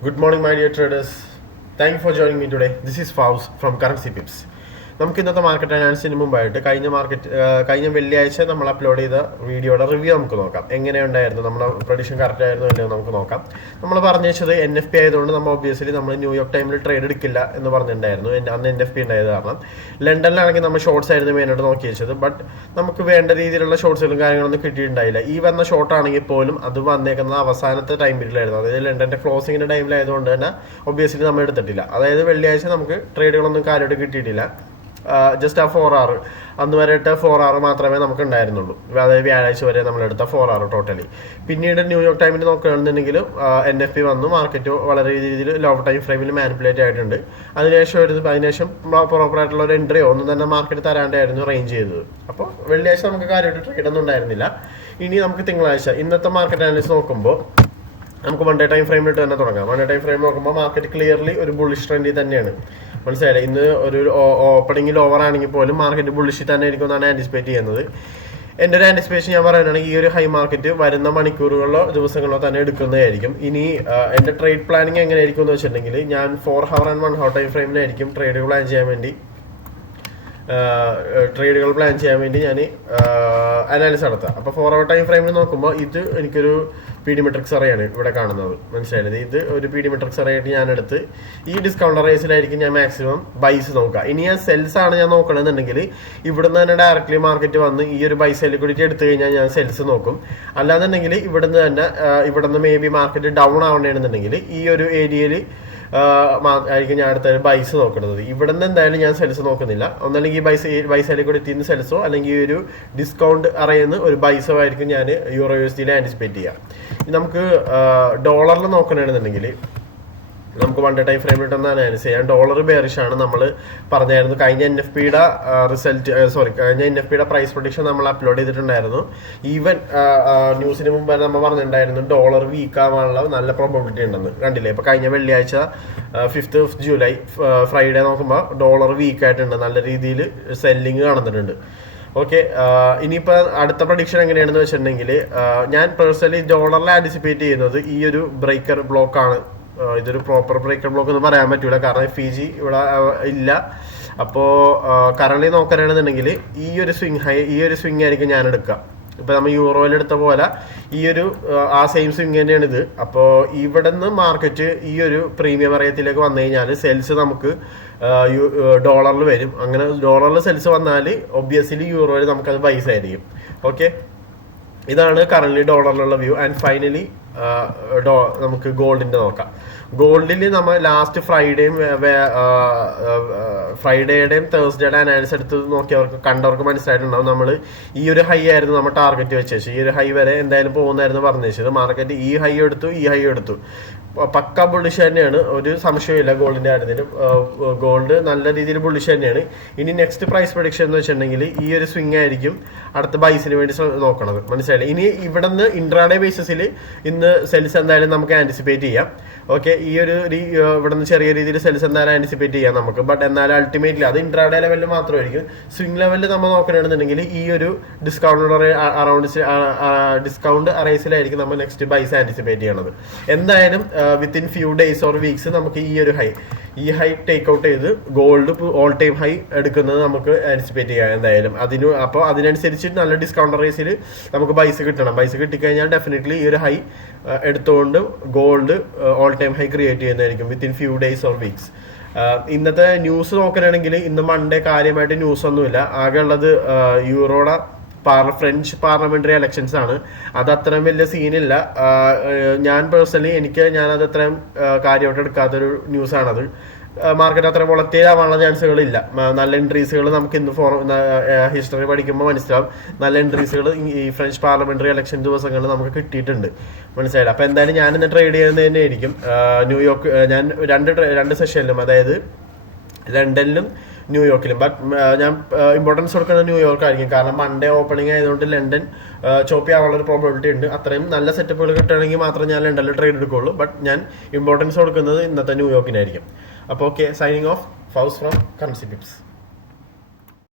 Good morning, my dear traders. Thank you for joining me today. This is Faust from Currency Pips. നമുക്ക് ഇന്നത്തെ market അനാലിസിന് മുമ്പായിട്ട് കഴിഞ്ഞ വെള്ളിയാഴ്ച നമ്മൾ അപ്ലോഡ് ചെയ്ത വീഡിയോയുടെ റിവ്യൂ നമുക്ക് നോക്കാം. എങ്ങനെയുണ്ടായിരുന്നു, നമ്മുടെ പ്രഡിക്ഷൻ കറക്റ്റ് ആയിരുന്നു അല്ലയോ നമുക്ക് നോക്കാം. നമ്മൾ പറഞ്ഞു വെച്ചത് NFP ആയതുകൊണ്ട് നമ്മൾ ഒബ്വിയസ്ലി നമ്മൾ ന്യൂയോർക്ക് ടൈമിൽ ട്രേഡ് എടുക്കില്ല എന്ന് പറഞ്ഞിട്ടുണ്ടായിരുന്നു. അന്ന് NFP ഉണ്ടായത് കാരണം. ലണ്ടനിലാണെങ്കിൽ നമ്മൾ ഷോർട്സ് ആയിരുന്നു മെയിനായിട്ട് നോക്കി വെച്ചത്. ബട്ട് നമുക്ക് വേണ്ട രീതിയിലുള്ള ഷോർട്സുകളും കാര്യങ്ങളൊന്നും കിട്ടിയിട്ടുണ്ടായില്ല. ഈ വന്ന ഷോർട്ട് ആണെങ്കിൽ പോലും അത് വന്നേക്കുന്ന അവസാനത്തെ ടൈം പീരീഡിലായിരുന്നു. അതായത് ലണ്ടന്റെ ക്ലോസിങ്ങിന്റെ ടൈമിലായതുകൊണ്ട് തന്നെ ഒബ്വിയസ്ലി നമ്മൾ എടുത്തിട്ടില്ല. അതായത് വെള്ളിയാഴ്ച നമുക്ക് ട്രേഡുകളൊന്നും കാര്യമായിട്ട് കിട്ടിയിട്ടില്ല. ജസ്റ്റ് ആ 4 hour അന്ന് വരെ ഇട്ട 4 hour മാത്രമേ നമുക്ക് ഉണ്ടായിരുന്നുള്ളൂ. അതായത് വ്യാഴാഴ്ച വരെ നമ്മൾ എടുത്ത 4 hour ടോട്ടലി. പിന്നീട് ന്യൂയോർക്ക് ടൈമിൽ നോക്കുകയാണെന്നുണ്ടെങ്കിൽ NFP വന്നു, മാർക്കറ്റ് വളരെ രീതിയിൽ ലോ ടൈം ഫ്രെയിമിൽ മാനിപ്പുലേറ്റ് ആയിട്ടുണ്ട്. അതിനുശേഷം പ്രോപ്പറായിട്ടുള്ള ഒരു എൻട്രിയോ ഒന്നും തന്നെ മാർക്കറ്റ് തരാണ്ടായിരുന്നു റേഞ്ച് ചെയ്തത്. അപ്പോൾ വെള്ളിയാഴ്ച നമുക്ക് കാര്യമായിട്ട് ട്രേഡ് ഒന്നും ഉണ്ടായിരുന്നില്ല. ഇനി നമുക്ക് തിങ്കളാഴ്ച ഇന്നത്തെ മാർക്കറ്റ് അനാലിസിസ് നോക്കുമ്പോൾ നമുക്ക് വൺ ഡേ ടൈം ഫ്രെയിമിലിട്ട് തന്നെ തുടങ്ങാം. വൺ ഡേ ടൈം ഫ്രെയിം നോക്കുമ്പോൾ മാർക്കറ്റ് ക്ലിയർലി ഒരു ബുള്ളിഷ് ട്രെൻഡിൽ തന്നെയാണ്. മനസ്സിലായില്ലേ? ഇന്ന് ഒരു ഓപ്പണിംഗ് ലോവർ ആണെങ്കിൽ പോലും മാർക്കറ്റ് ബുള്ളിഷിൽ തന്നെ ആയിരിക്കും എന്നാണ് ആൻറ്റിസിപ്പേറ്റ് ചെയ്യുന്നത്. എൻ്റെ ഒരു ആൻറ്റിസിപ്പേഷൻ ഞാൻ പറയുകയാണെങ്കിൽ ഈ ഒരു ഹൈ മാർക്കറ്റ് വരുന്ന മണിക്കൂറുകളിലോ ദിവസങ്ങളിലോ തന്നെ എടുക്കുന്നതായിരിക്കും. ഇനി എൻ്റെ ട്രേഡ് പ്ലാനിങ് എങ്ങനെയായിരിക്കും എന്ന് വെച്ചിട്ടുണ്ടെങ്കിൽ ഞാൻ 4 hour and 1 hour ടൈം ഫ്രെയിമിലായിരിക്കും ട്രേഡുകൾ പ്ലാൻ ചെയ്യാൻ വേണ്ടി ഞാൻ അനാലിസിസ് നടത്തുക. അപ്പോൾ 4 hour ടൈം ഫ്രെയിമിൽ നോക്കുമ്പോൾ ഇത് എനിക്കൊരു പീഡിമെട്രിക്സ് അറയാണ് ഇവിടെ കാണുന്നത്. മനസ്സിലായത്? ഇത് ഒരു പീഡിമെട്രിക്സ് അറയായിട്ട് ഞാൻ എടുത്ത് ഈ ഡിസ്കൗണ്ട് റേസിലായിരിക്കും ഞാൻ മാക്സിമം ബൈസ് നോക്കുക. ഇനി ഞാൻ സെൽസ് ആണ് ഞാൻ നോക്കണമെന്നുണ്ടെങ്കിൽ ഇവിടുന്ന് തന്നെ ഡയറക്റ്റ്ലി മാർക്കറ്റ് വന്ന് ഈ ഒരു ബൈ ലിക്വിഡിറ്റി എടുത്തു കഴിഞ്ഞാൽ ഞാൻ സെൽസ് നോക്കും. അല്ലാന്നുണ്ടെങ്കിൽ ഇവിടുന്ന് മേ ബി മാർക്കറ്റ് ഡൗൺ ആവണമെന്നുണ്ടെങ്കിൽ ഈ ഒരു ഏരിയയിൽ ആയിരിക്കും ഞാൻ അടുത്ത ബൈസ് നോക്കുന്നത്. ഇവിടെ നിന്ന് എന്തായാലും ഞാൻ സെൽസ് നോക്കുന്നില്ല. ഒന്നല്ലെങ്കിൽ ബൈസ് കൂടെ എത്തിയുന്ന സെൽസോ അല്ലെങ്കിൽ ഈ ഒരു ഡിസ്കൗണ്ട് അറിയുന്ന ഒരു ബൈസോ ആയിരിക്കും ഞാൻ യൂറോ USD ആൻറ്റിസിപ്പേറ്റ് ചെയ്യാം. നമുക്ക് ഡോളറിൽ നോക്കണമെന്നുണ്ടെങ്കിൽ നമുക്ക് വൺ ഡേ ടൈം ഫ്രെയിമിലിട്ടൊന്ന് അനാലിസ് ചെയ്യാം. ഡോളർ ബെയറിഷ് ആണ്. നമ്മൾ പറഞ്ഞായിരുന്നു കഴിഞ്ഞ NFPയുടെ പ്രൈസ് പ്രൊഡിക്ഷൻ നമ്മൾ അപ്ലോഡ് ചെയ്തിട്ടുണ്ടായിരുന്നു. ഈവൻ ന്യൂസിന് മുമ്പ് നമ്മൾ പറഞ്ഞിട്ടുണ്ടായിരുന്നു ഡോളർ വീക്ക് ആവാനുള്ള നല്ല പ്രോബബിലിറ്റി ഉണ്ടെന്ന്. കണ്ടില്ലേ? ഇപ്പൊ കഴിഞ്ഞ വെള്ളിയാഴ്ച 5th of July ഫ്രൈഡേ നോക്കുമ്പോൾ ഡോളർ വീക്ക് ആയിട്ടുണ്ട്. നല്ല രീതിയിൽ സെല്ലിങ് കാണുന്നുണ്ട്. ഓക്കെ, ഇനിയിപ്പോൾ അടുത്ത പ്രഡിക്ഷൻ എങ്ങനെയാണെന്ന് വെച്ചിട്ടുണ്ടെങ്കിൽ ഞാൻ പേഴ്സണലി ഡോളറിൽ ആൻറ്റിസിപ്പേറ്റ് ചെയ്യുന്നത് ഈ ഒരു ബ്രേക്കർ ബ്ലോക്ക് ആണ്. ഇതൊരു പ്രോപ്പർ ബ്രേക്കർ ബ്ലോക്ക് എന്ന് പറയാൻ പറ്റൂല, കാരണം FEG ഇവിടെ ഇല്ല. അപ്പോൾ കറണ്ട്ലി നോക്കുകയാണെന്നുണ്ടെങ്കിൽ ഈ ഒരു സ്വിങ് ആയിരിക്കും ഞാൻ എടുക്കുക. ഇപ്പൊ നമ്മൾ യൂറോയിൽ എടുത്ത പോലെ ആ സെയിം സ്വിങ് തന്നെയാണ് ഇത്. അപ്പോൾ ഇവിടെ നിന്ന് മാർക്കറ്റ് ഈ ഒരു പ്രീമിയം അറിയത്തിലേക്ക് വന്നു കഴിഞ്ഞാൽ സെൽസ് നമുക്ക് ഡോളറിൽ വരും. അങ്ങനെ ഡോളറിൽ സെൽസ് വന്നാൽ ഒബ്വിയസ്ലി യൂറോയിൽ നമുക്കത് പൈസ ആയിരിക്കും. ഓക്കെ, ഇതാണ് കറന്റ് ഡോളറിലുള്ള വ്യൂ. ആൻഡ് ഫൈനലി നമുക്ക് ഗോൾഡിന്റെ നോക്കാം. ഗോൾഡിൽ നമ്മൾ ലാസ്റ്റ് ഫ്രൈഡേയുടെയും തേഴ്സ്ഡേയുടെ അനാലിസിസ് എടുത്ത് കണ്ടവർക്ക് മനസ്സിലായിട്ടുണ്ടാവും. നമ്മൾ ഈ ഒരു ഹൈ ആയിരുന്നു നമ്മൾ ടാർഗറ്റ് വെച്ചത്. ഈ ഒരു ഹൈ വരെ എന്തായാലും പോകുന്നായിരുന്നു പറഞ്ഞു വെച്ചത്. മാർക്കറ്റ് ഈ ഹൈ എടുത്തു. പക്ക ബുള്ളിഷ് തന്നെയാണ്, ഒരു സംശയമില്ല ഗോൾഡിന്റെ കാര്യത്തിൽ. ഗോൾഡ് നല്ല രീതിയിൽ ബുള്ളിഷ് തന്നെയാണ്. ഇനി നെക്സ്റ്റ് പ്രൈസ് പ്രൊഡിക്ഷൻ എന്ന് വെച്ചിട്ടുണ്ടെങ്കിൽ ഈ ഒരു സ്വിങ് ആയിരിക്കും അടുത്ത ബൈസിന് വേണ്ടി നോക്കണത്. മനസ്സിലായില്ലേ? ഇനി ഇവിടെ നിന്ന് ഇൻട്രാഡേ ബേസിസിൽ ഇന്ന് സെൽസ് എന്തായാലും നമുക്ക് ആൻറ്റിസിപ്പേറ്റ് ചെയ്യാം. ഓക്കെ, ഈ ഒരു ഇവിടെ നിന്ന് ചെറിയ രീതിയിൽ സെൽസ് എന്തായാലും ആൻറ്റിസിപ്പേറ്റ് ചെയ്യാം നമുക്ക്. ബട്ട് എന്നാലും അൾട്ടിമേറ്റ്ലി അത് ഇൻട്രാഡേ ലെവലിൽ മാത്രമായിരിക്കും. സ്വിംഗ് ലെവലിൽ നമ്മൾ നോക്കണമെന്നുണ്ടെങ്കിൽ ഈ ഒരു ഡിസ്കൗണ്ട് അറൈസിലായിരിക്കും നമ്മൾ നെക്സ്റ്റ് ബൈസ് ആൻറ്റിസിപ്പേറ്റ് ചെയ്യണത്. എന്തായാലും within few days or weeks നമുക്ക് ഈ ഹൈ ടേക്ക് ഔട്ട് ചെയ്ത് ഗോൾഡ് ഓൾ ടൈം ഹൈ എടുക്കുന്നത് നമുക്ക് ആൻറ്റിസിപ്പേറ്റ് ചെയ്യാം എന്തായാലും. അപ്പോൾ അതിനനുസരിച്ച് നല്ല ഡിസ്കൗണ്ട് റേസിൽ നമുക്ക് ബൈസ് കിട്ടണം. ബൈസ് കിട്ടിക്കഴിഞ്ഞാൽ ഡെഫിനറ്റ്ലി ഈ ഒരു ഹൈ എടുത്തുകൊണ്ട് gold all time high create ചെയ്യുന്നതായിരിക്കും within few days or weeks. ഇന്നത്തെ ന്യൂസ് നോക്കുകയാണെങ്കിൽ ഇന്ന് മൺഡേ കാര്യമായിട്ട് ന്യൂസ് ഒന്നുമില്ല. ആകെ ഉള്ളത് യൂറോയുടെ ഫ്രഞ്ച് പാർലമെന്ററി ഇലക്ഷൻസ് ആണ്. അത് അത്രയും വലിയ സീനില്ല. ഞാൻ പേഴ്സണലി ഞാനത് അത്രയും കാര്യമായിട്ട് എടുക്കാത്തൊരു ന്യൂസാണത്. മാർക്കറ്റ് അത്ര വോളറ്റൈൽ ആവാനുള്ള ചാൻസുകളില്ല. നല്ല എൻട്രീസുകൾ നമുക്ക് ഇന്ന് ഹിസ്റ്ററി പഠിക്കുമ്പോൾ മനസ്സിലാവും. നല്ല എൻട്രീസുകൾ ഈ ഫ്രഞ്ച് പാർലമെന്ററി ഇലക്ഷൻ ദിവസങ്ങളിൽ നമുക്ക് കിട്ടിയിട്ടുണ്ട്. മനസ്സിലായില്ല? അപ്പൊ എന്തായാലും ഞാൻ ഇന്ന് ട്രേഡ് ചെയ്യുന്നത് തന്നെ ആയിരിക്കും. ന്യൂയോർക്ക് ഞാൻ രണ്ട് സെഷനിലും, അതായത് ലണ്ടനിലും ന്യൂയോർക്കിലും. ബട്ട് ഞാൻ ഇമ്പോർട്ടൻസ് കൊടുക്കുന്നത് ന്യൂയോർക്ക് ആയിരിക്കും, കാരണം മൺഡേ ഓപ്പണിംഗ് ആയതുകൊണ്ട് ലണ്ടൻ ചോപ്പി ആവാനുള്ള ഒരു പ്രോബിലിറ്റി ഉണ്ട്. അത്രയും നല്ല സെറ്റപ്പുകൾ കിട്ടുകയാണെങ്കിൽ മാത്രമേ ഞാൻ ലണ്ടനിൽ ട്രേഡ് എടുക്കുകയുള്ളൂ. ബട്ട് ഞാൻ ഇമ്പോർട്ടൻസ് കൊടുക്കുന്നത് ഇന്നത്തെ ന്യൂയോർക്കിനായിരിക്കും. അപ്പോൾ okay, signing off, ഫൗസ് from currency pips.